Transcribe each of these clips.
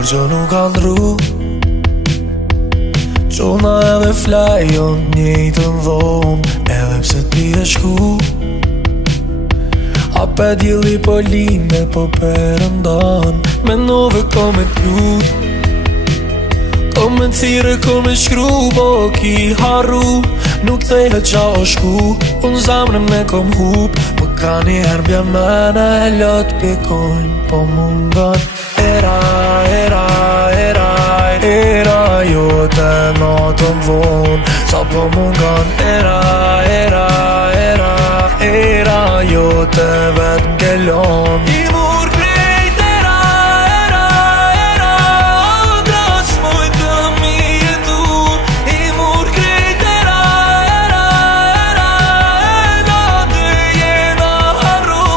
Kur gjë nuk ka ndru, qona edhe flajon njëjtën dhomë, edhe pse ti e shku. Hape djeli po lime po përëndan, menove ko me t'lut, ko me t'thire ko me shkru, po ki harru. Nuk thehet qa o shku, unë zamrën me kom hup, po ka njëherë bja mene e lot pikojnë, po mungon. Era jote natën vonë, sa po mungon. Era jote vet m'kelon. I mur krejt era, o dras moj të mi jetu. I mur krejt era, na të jena harru.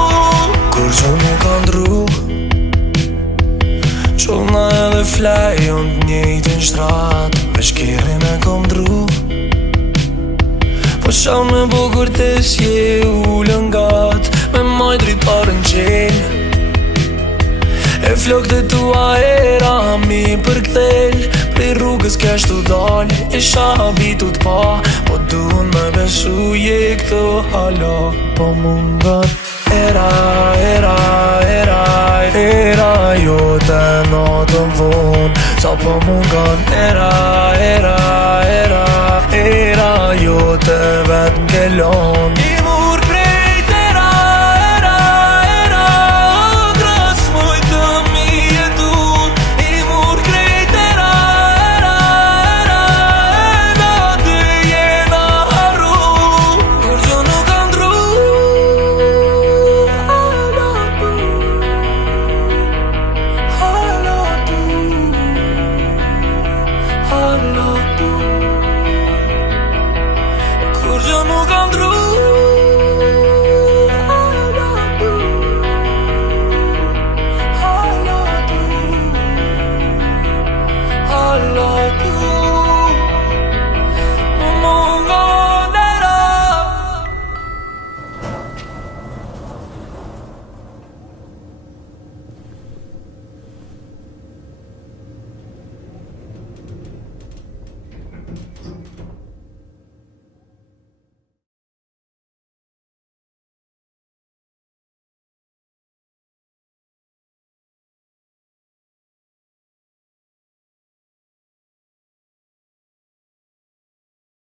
Kur që nuk ka ndru, qona edhe flajon t'njejtin shtrat, me shkirin e kom dru. Po shau me bukur të s'je ullën gat, me maj dritarën qenj. E flok të tua era mi për kthel, prej rrugës kesh t'u dal, isha habitut pa, po dun me besu je këto hala, po mungon. Era jote natën vonë, sa po mungon. Era jote vet m'kelon.